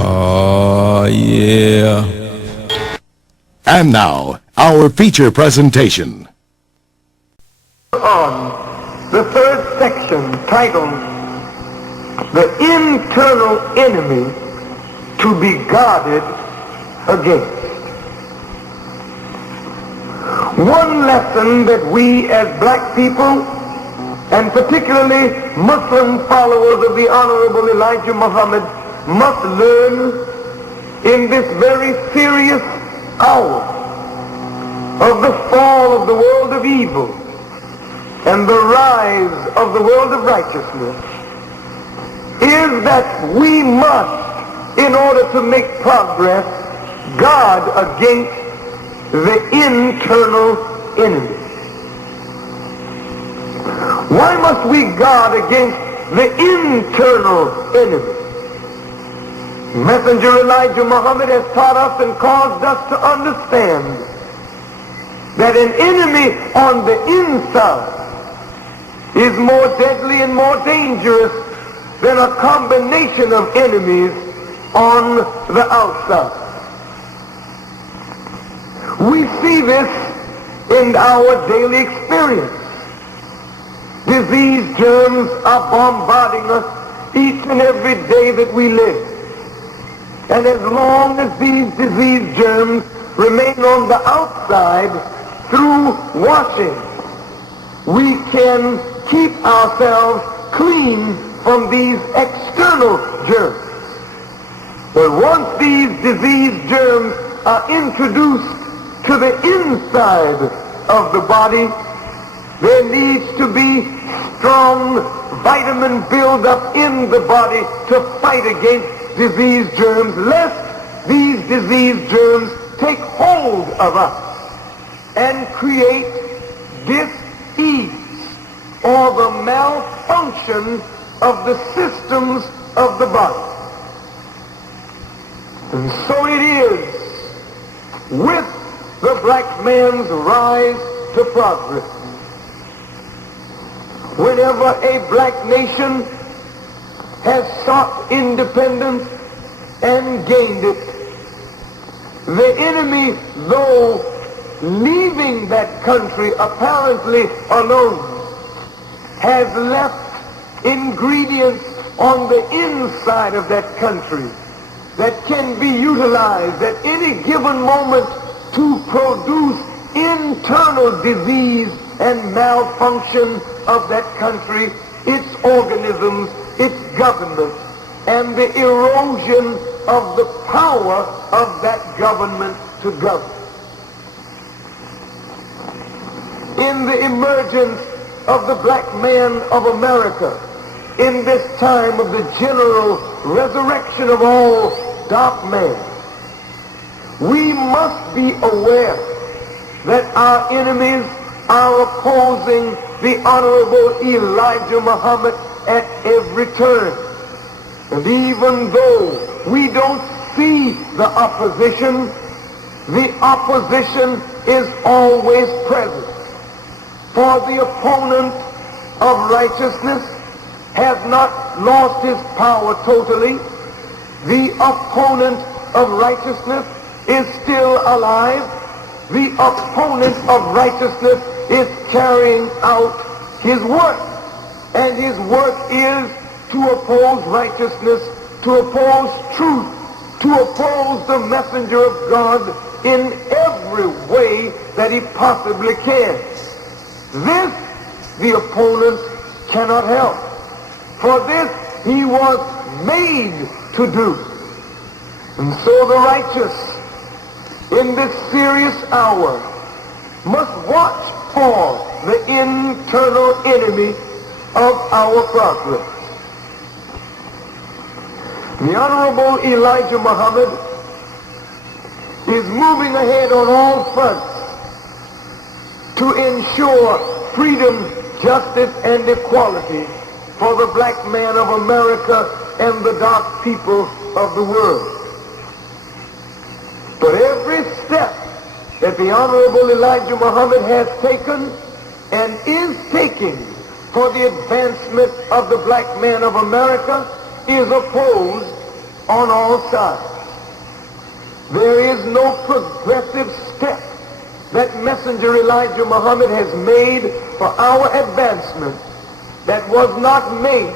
Oh, yeah. And now, our feature presentation. On the third section titled The Internal Enemy to be Guarded Against. One lesson that we as black people, and particularly Muslim followers of the Honorable Elijah Muhammad, must learn in this very serious hour of the fall of the world of evil and the rise of the world of righteousness is that we must, in order to make progress, guard against the internal enemy. Why must we guard against the internal enemy? Messenger Elijah Muhammad has taught us and caused us to understand that an enemy on the inside is more deadly and more dangerous than a combination of enemies on the outside. We see this in our daily experience. Disease germs are bombarding us each and every day that we live. And as long as these disease germs remain on the outside through washing, we can keep ourselves clean from these external germs. But once these disease germs are introduced to the inside of the body, there needs to be strong vitamin buildup in the body to fight against disease germs, lest these disease germs take hold of us and create dis-ease or the malfunction of the systems of the body. And so it is with the black man's rise to progress. Whenever a black nation has sought independence and gained it, the enemy, though leaving that country apparently alone, has left ingredients on the inside of that country that can be utilized at any given moment to produce internal disease and malfunction of that country, its organisms, its government, and the erosion of the power of that government to govern. In the emergence of the black man of America, in this time of the general resurrection of all dark men, we must be aware that our enemies are opposing the Honorable Elijah Muhammad at every turn. And even though we don't see the opposition is always present. For the opponent of righteousness has not lost his power totally. The opponent of righteousness is still alive. The opponent of righteousness is carrying out his work. And his work is to oppose righteousness, to oppose truth, to oppose the messenger of God in every way that he possibly can. This the opponent cannot help. For this he was made to do. And so the righteous in this serious hour must watch for the internal enemy of our progress. The Honorable Elijah Muhammad is moving ahead on all fronts to ensure freedom, justice, and equality for the black man of America and the dark people of the world. But every step that the Honorable Elijah Muhammad has taken and is taking for the advancement of the black man of America is opposed on all sides. There is no progressive step that Messenger Elijah Muhammad has made for our advancement that was not made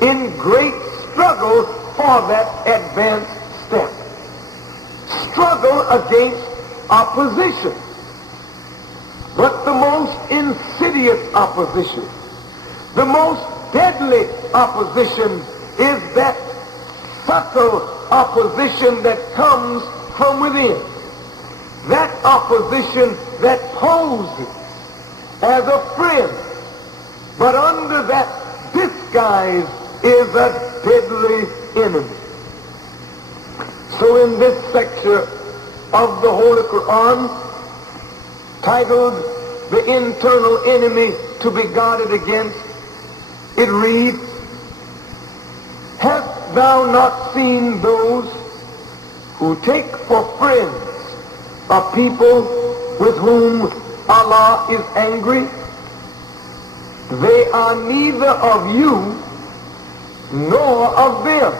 in great struggle for that advanced step. Struggle against opposition. But the most insidious opposition, the most deadly opposition is that subtle opposition that comes from within. That opposition that poses as a friend, but under that disguise is a deadly enemy. So in this section of the Holy Quran, titled The Internal Enemy to be Guarded Against, it reads, "Hast thou not seen those who take for friends a people with whom Allah is angry? They are neither of you nor of them,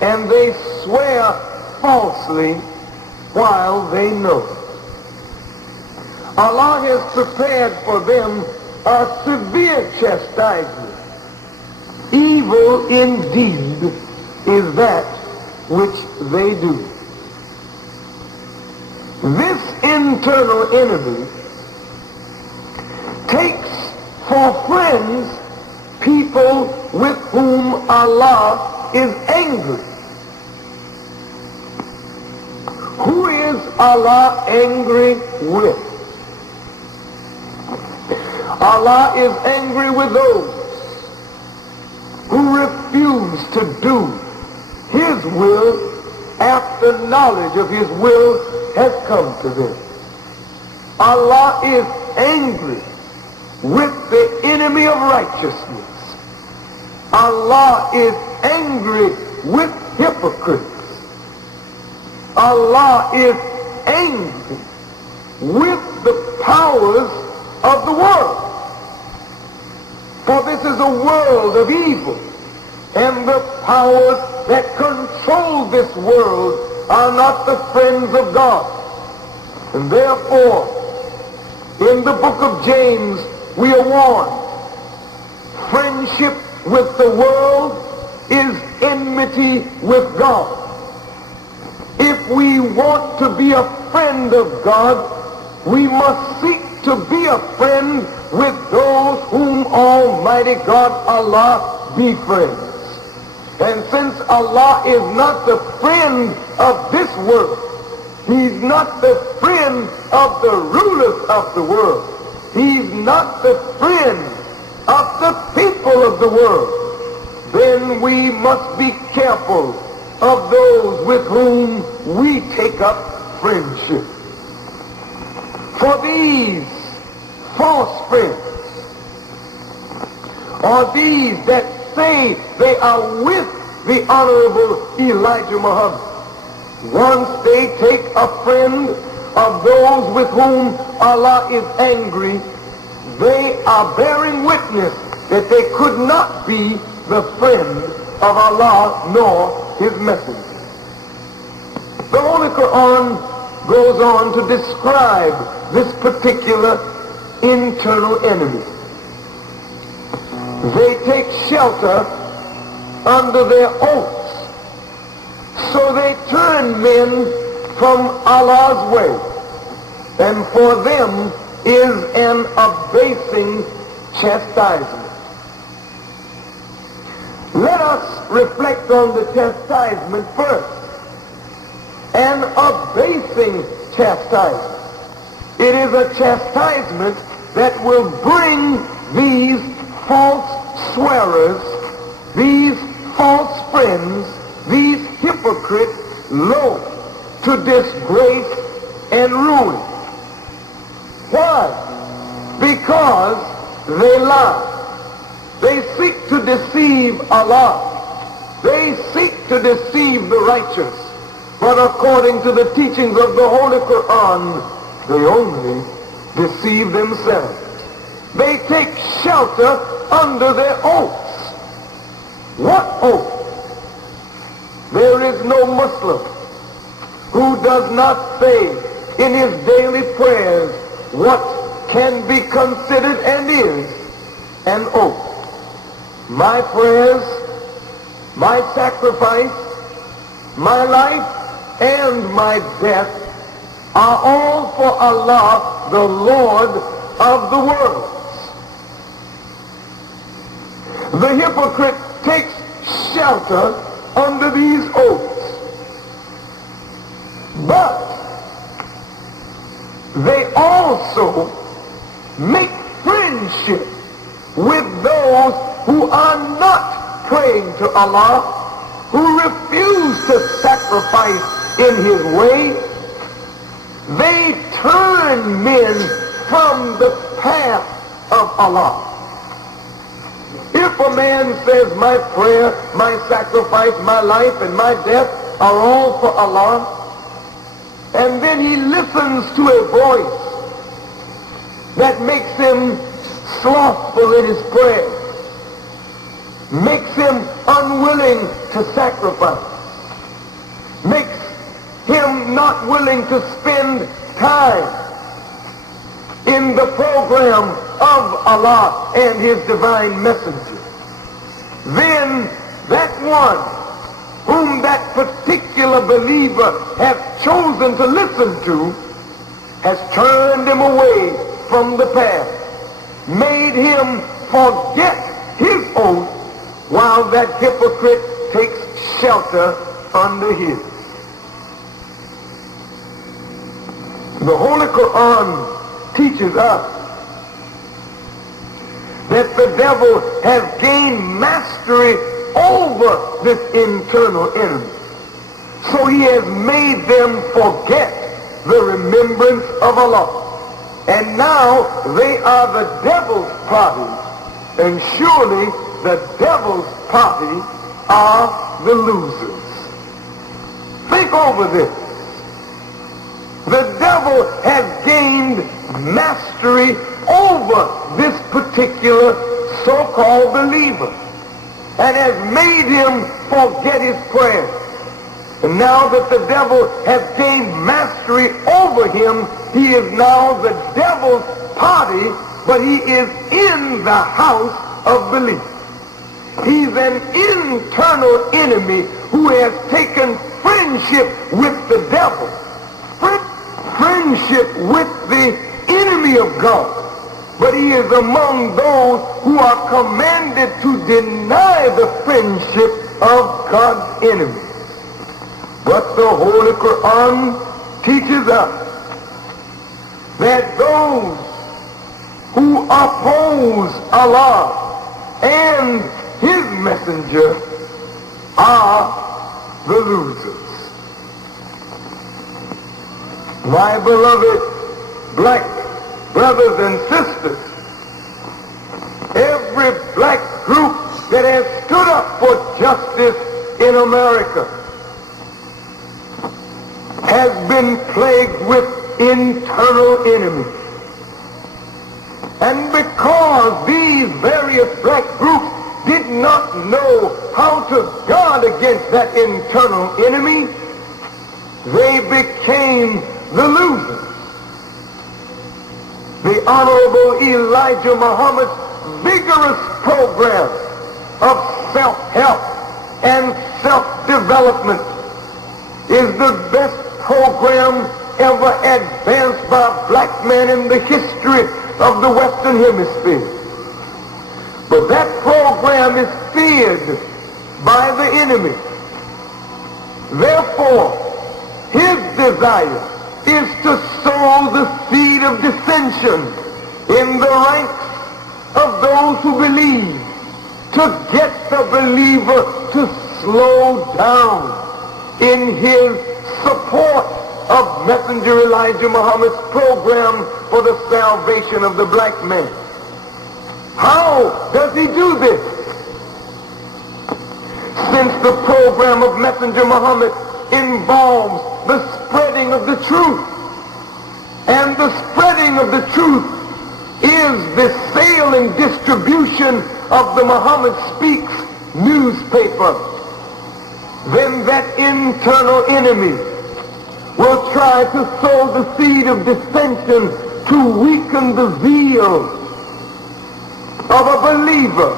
and they swear falsely while they know." Allah has prepared for them a severe chastisement. Evil indeed is that which they do. This internal enemy takes for friends people with whom Allah is angry. Who is Allah angry with? Allah is angry with those who refuse to do His will after knowledge of His will has come to them. Allah is angry with the enemy of righteousness. Allah is angry with hypocrites. Allah is angry with the powers of the world. For this is a world of evil, and the powers that control this world are not the friends of God. And therefore, in the book of James, we are warned, friendship with the world is enmity with God. If we want to be a friend of God, we must seek to be a friend with those whom Almighty God Allah befriends. And since Allah is not the friend of this world, He's not the friend of the rulers of the world, He's not the friend of the people of the world, then we must be careful of those with whom we take up friendship. For these false friends, or these that say they are with the Honorable Elijah Muhammad, once they take a friend of those with whom Allah is angry, they are bearing witness that they could not be the friend of Allah nor His messenger. The Holy Quran goes on to describe this particular internal enemy. They take shelter under their oaths, so they turn men from Allah's way, and for them is an abasing chastisement. Let us reflect on the chastisement first. An abasing chastisement. It is a chastisement that will bring these false swearers, these false friends, these hypocrites low to disgrace and ruin. Why? Because they lie. They seek to deceive Allah. They seek to deceive the righteous. But according to the teachings of the Holy Quran, they only deceive themselves. They take shelter under their oaths. What oath? There is no Muslim who does not say in his daily prayers what can be considered and is an oath. My prayers, my sacrifice, my life, and my death are all for Allah, the Lord of the worlds. The hypocrite takes shelter under these oaths, but they also make friendship with those who are not praying to Allah, who refuse to sacrifice in his way. They turn men from the path of Allah. If a man says, my prayer, my sacrifice, my life, and my death are all for Allah, and then he listens to a voice that makes him slothful in his prayer, makes him unwilling to sacrifice, makes him not willing to spend time in the program of Allah and his divine messenger, then that one whom that particular believer has chosen to listen to has turned him away from the path, made him forget his oath, while that hypocrite takes shelter under his. The Holy Quran teaches us that the devil has gained mastery over this internal enemy. So he has made them forget the remembrance of Allah. And now they are the devil's party, and surely the devil's party are the losers. Think over this. The devil has gained mastery over this particular so-called believer and has made him forget his prayer. And now that the devil has gained mastery over him, he is now the devil's party, but he is in the house of belief. He's an internal enemy who has taken friendship with the devil, friendship with the enemy of God. But he is among those who are commanded to deny the friendship of God's enemy. But the Holy Quran teaches us that those who oppose Allah and his messenger are the losers. My beloved black brothers and sisters, every black group that has stood up for justice in America has been plagued with internal enemies. And because these various black groups did not know how to guard against that internal enemy, they became the losers. The Honorable Elijah Muhammad's vigorous program of self-help and self-development is the best program ever advanced by a black man in the history of the Western Hemisphere. But that program is feared by the enemy. Therefore, his desire is to sow the seed of dissension in the ranks of those who believe, to get the believer to slow down in his support of Messenger Elijah Muhammad's program for the salvation of the black man. How does he do this? Since the program of Messenger Muhammad involves the spreading of the truth, and the spreading of the truth is the sale and distribution of the Muhammad Speaks newspaper. then that internal enemy will try to sow the seed of dissension to weaken the zeal of a believer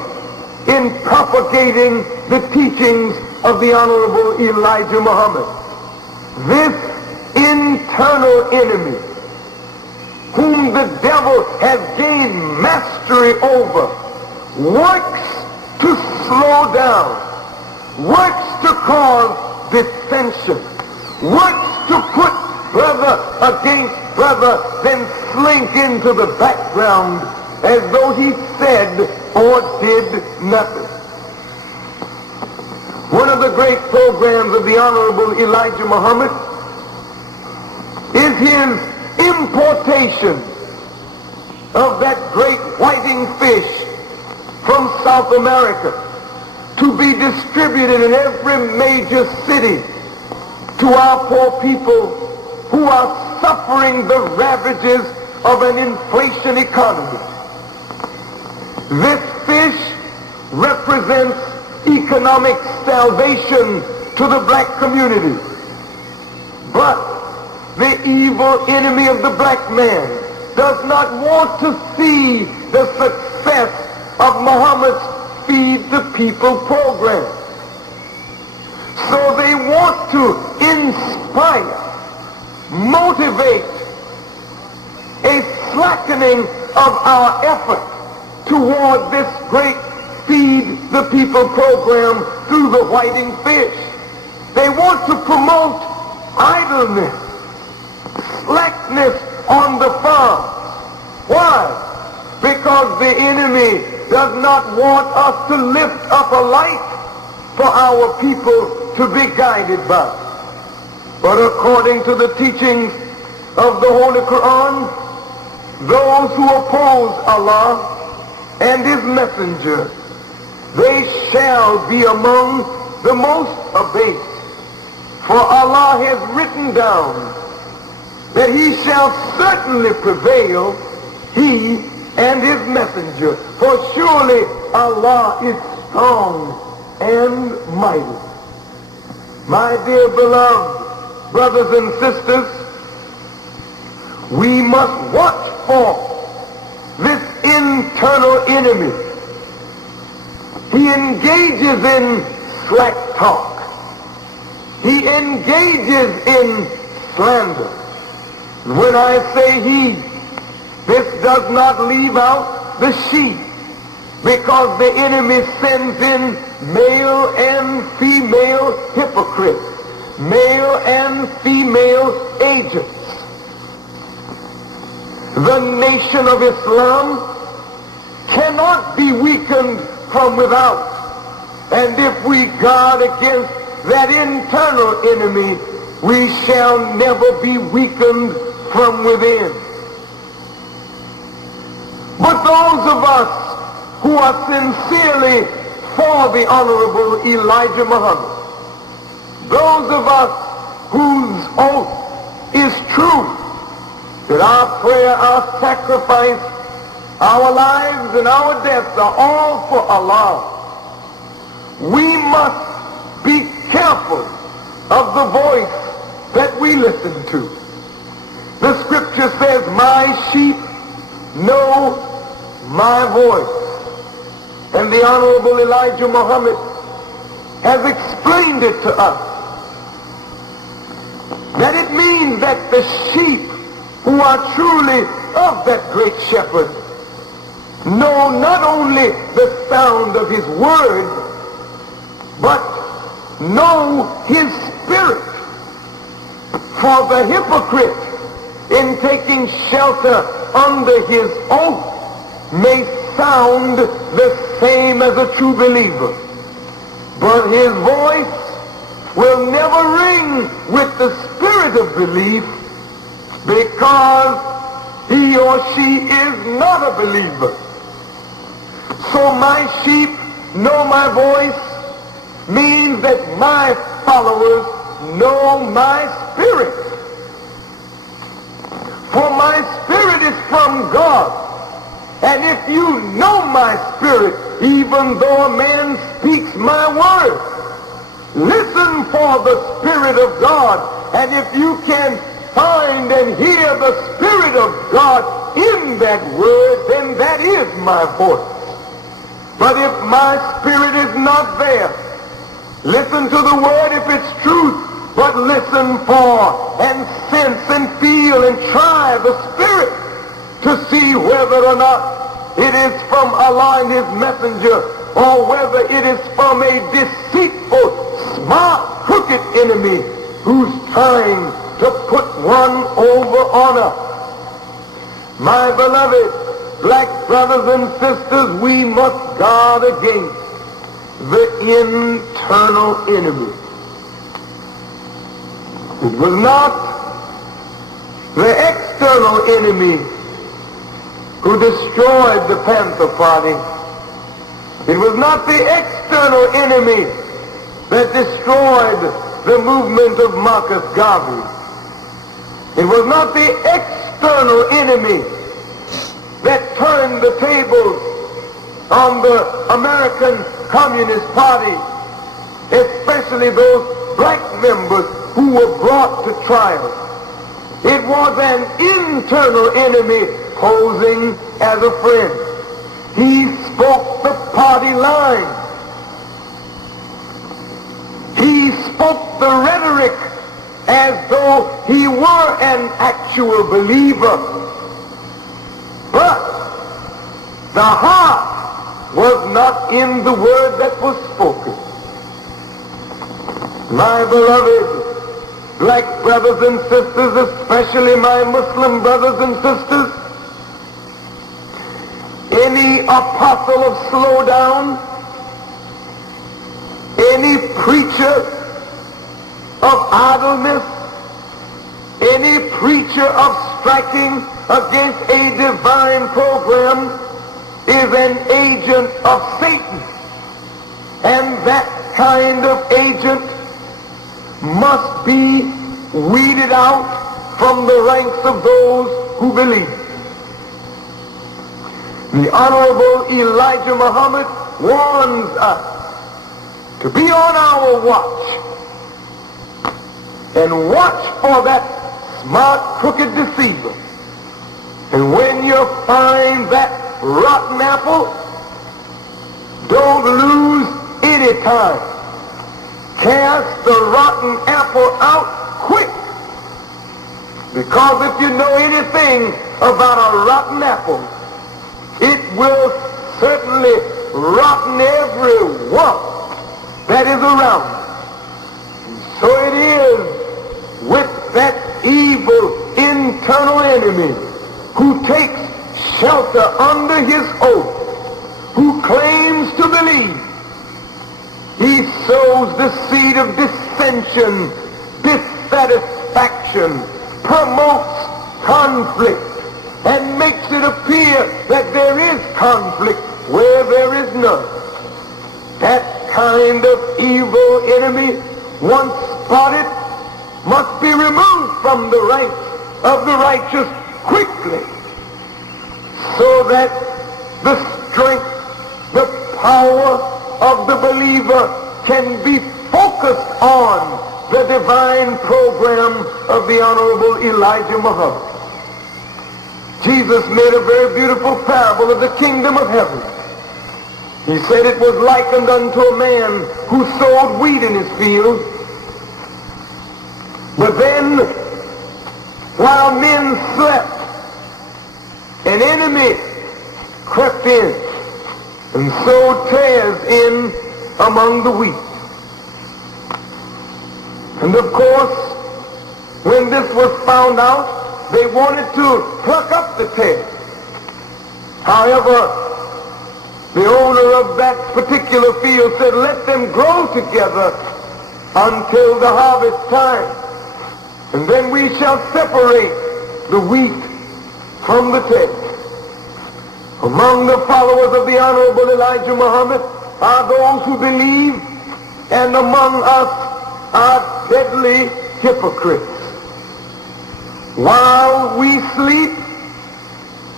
in propagating the teachings of the Honorable Elijah Muhammad. This internal enemy, whom the devil has gained mastery over, works to slow down, works to cause dissension, works to put brother against brother, then slink into the background as though he said or did nothing. One of the great programs of the Honorable Elijah Muhammad is his importation of that great whiting fish from South America to be distributed in every major city to our poor people who are suffering the ravages of an inflation economy. This fish represents economic salvation to the black community. But the evil enemy of the black man does not want to see the success of Muhammad's Feed the People program. So they want to inspire, motivate a slackening of our effort toward this great Feed the People program through the whiting fish. They want to promote idleness, slackness on the farm. Why? Because the enemy does not want us to lift up a light for our people to be guided by. But according to the teachings of the Holy Quran, those who oppose Allah and His Messenger, they shall be among the most abased. For Allah has written down that He shall certainly prevail, He and His Messenger. For surely Allah is strong and mighty. My dear beloved brothers and sisters, we must watch for this internal enemy. He engages in slack talk. He engages in slander. When I say he, this does not leave out the sheep, because the enemy sends in male and female hypocrites, male and female agents. The nation of Islam cannot be weakened from without. And if we guard against that internal enemy, we shall never be weakened from within. But those of us who are sincerely for the Honorable Elijah Muhammad, those of us whose oath is true, that our prayer, our sacrifice, our lives and our deaths are all for Allah, we must be careful of the voice that we listen to. The scripture says, my sheep know my voice. And the Honorable Elijah Muhammad has explained it to us. That it means that the sheep who are truly of that great shepherd know not only the sound of his word, but know his spirit. For the hypocrite, in taking shelter under his oath, may sound the same as a true believer, but his voice will never ring with the spirit of belief, because he or she is not a believer. So my sheep know my voice means that my followers know my spirit. For my spirit is from God. And if you know my spirit, even though a man speaks my word, Listen for the Spirit of God. And if you can find and hear the Spirit of God in that word, then that is my voice. But if my spirit is not there, listen to the word if it's truth, but listen for and sense and feel and try the Spirit to see whether or not it is from Allah and his messenger, or whether it is from a deceitful, smart, crooked enemy who's trying to put one over on us. My beloved black brothers and sisters, we must guard against the internal enemy. It was not the external enemy who destroyed the Panther Party. It was not the external enemy that destroyed the movement of Marcus Garvey. It was not the external enemy that turned the tables on the American Communist Party, especially those black members who were brought to trial. It was an internal enemy posing as a friend. He spoke the party line. He spoke the rhetoric as though he were an actual believer. But the heart was not in the word that was spoken. My beloved black brothers and sisters, especially my Muslim brothers and sisters, any apostle of slowdown, any preacher of idleness, any preacher of striking against a divine program is an agent of Satan. And that kind of agent must be weeded out from the ranks of those who believe. The Honorable Elijah Muhammad warns us to be on our watch and watch for that smart, crooked deceiver. And when you find that rotten apple, don't lose any time. Cast the rotten apple out quick. Because if you know anything about a rotten apple, it will certainly rotten every one that is around. And so it is with that evil internal enemy who takes shelter under his oath, who claims to believe. He sows the seed of dissension, dissatisfaction, promotes conflict, and makes it appear that there is conflict where there is none. That kind of evil enemy, once spotted, must be removed from the ranks of the righteous quickly, so that the strength, the power of the believer can be focused on the divine program of the Honorable Elijah Muhammad. Jesus made a very beautiful parable of the kingdom of heaven. He said it was likened unto a man who sowed wheat in his field. But then, while men slept, an enemy crept in and sowed tares in among the wheat. And of course, when this was found out, they wanted to pluck up the tares. However, the owner of that particular field said, let them grow together until the harvest time. And then we shall separate the wheat from the tares. Among the followers of the Honorable Elijah Muhammad are those who believe, and among us are deadly hypocrites. While we sleep,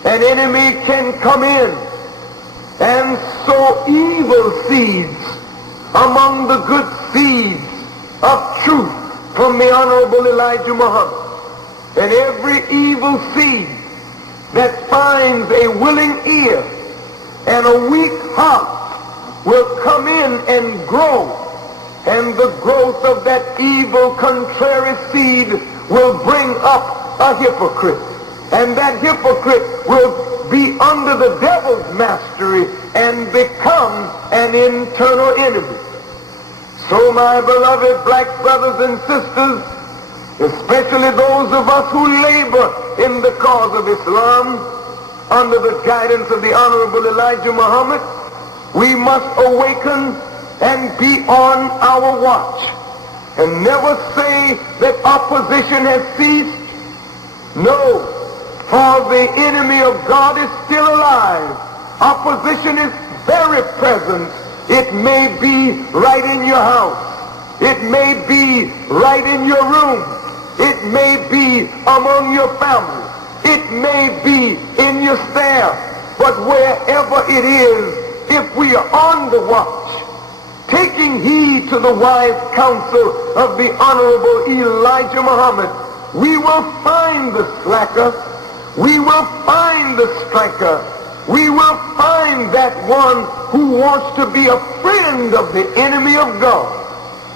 an enemy can come in and sow evil seeds among the good seeds of truth from the Honorable Elijah Muhammad. And every evil seed that finds a willing ear and a weak heart will come in and grow, and the growth of that evil contrary seed will bring up a hypocrite, and that hypocrite will be under the devil's mastery and become an internal enemy. So my beloved black brothers and sisters, especially those of us who labor in the cause of Islam under the guidance of the Honorable Elijah Muhammad, we must awaken and be on our watch and never say that opposition has ceased. No, for the enemy of God is still alive. Opposition is very present. It may be right in your house. It may be right in your room. It may be among your family. It may be in your staff. But wherever it is, if we are on the watch, taking heed to the wise counsel of the Honorable Elijah Muhammad, we will find the slacker, we will find the striker, we will find that one who wants to be a friend of the enemy of God.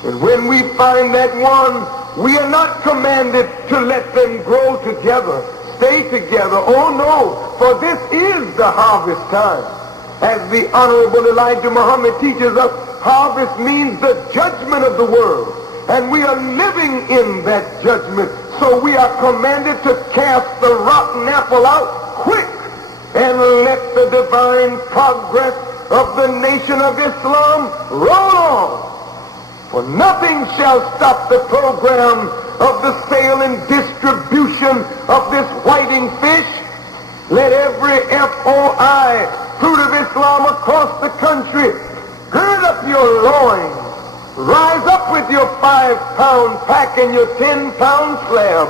And when we find that one, we are not commanded to let them grow together, stay together. Oh no, for this is the harvest time. As the Honorable Elijah Muhammad teaches us, harvest means the judgment of the world. And we are living in that judgment. So we are commanded to cast the rotten apple out quick and let the divine progress of the nation of Islam roll on. For nothing shall stop the program of the sale and distribution of this whiting fish. Let every FOI, Fruit of Islam, across the country, gird up your loins, rise up with your 5-pound pack and your 10-pound slab,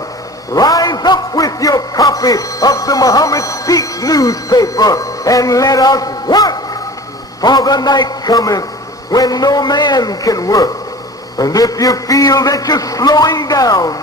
rise up with your copy of the Muhammad Speaks newspaper, and let us work, for the night cometh when no man can work. And if you feel that you're slowing down,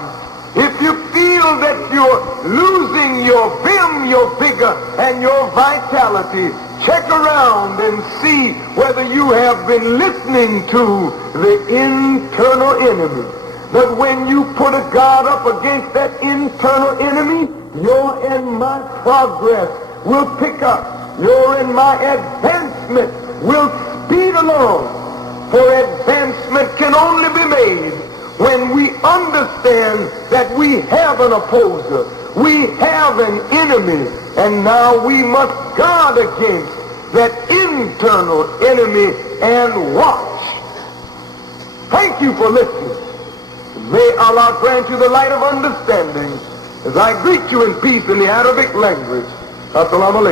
if you feel that you're losing your vim, your vigor, and your vitality, check around and see whether you have been listening to the internal enemy. But when you put a guard up against that internal enemy, your and my progress will pick up. Your and my advancement will speed along. For advancement can only be made when we understand that we have an opposer, we have an enemy, and now we must guard against that internal enemy and watch. Thank you for listening. May Allah grant you the light of understanding as I greet you in peace in the Arabic language. Assalamu alaikum.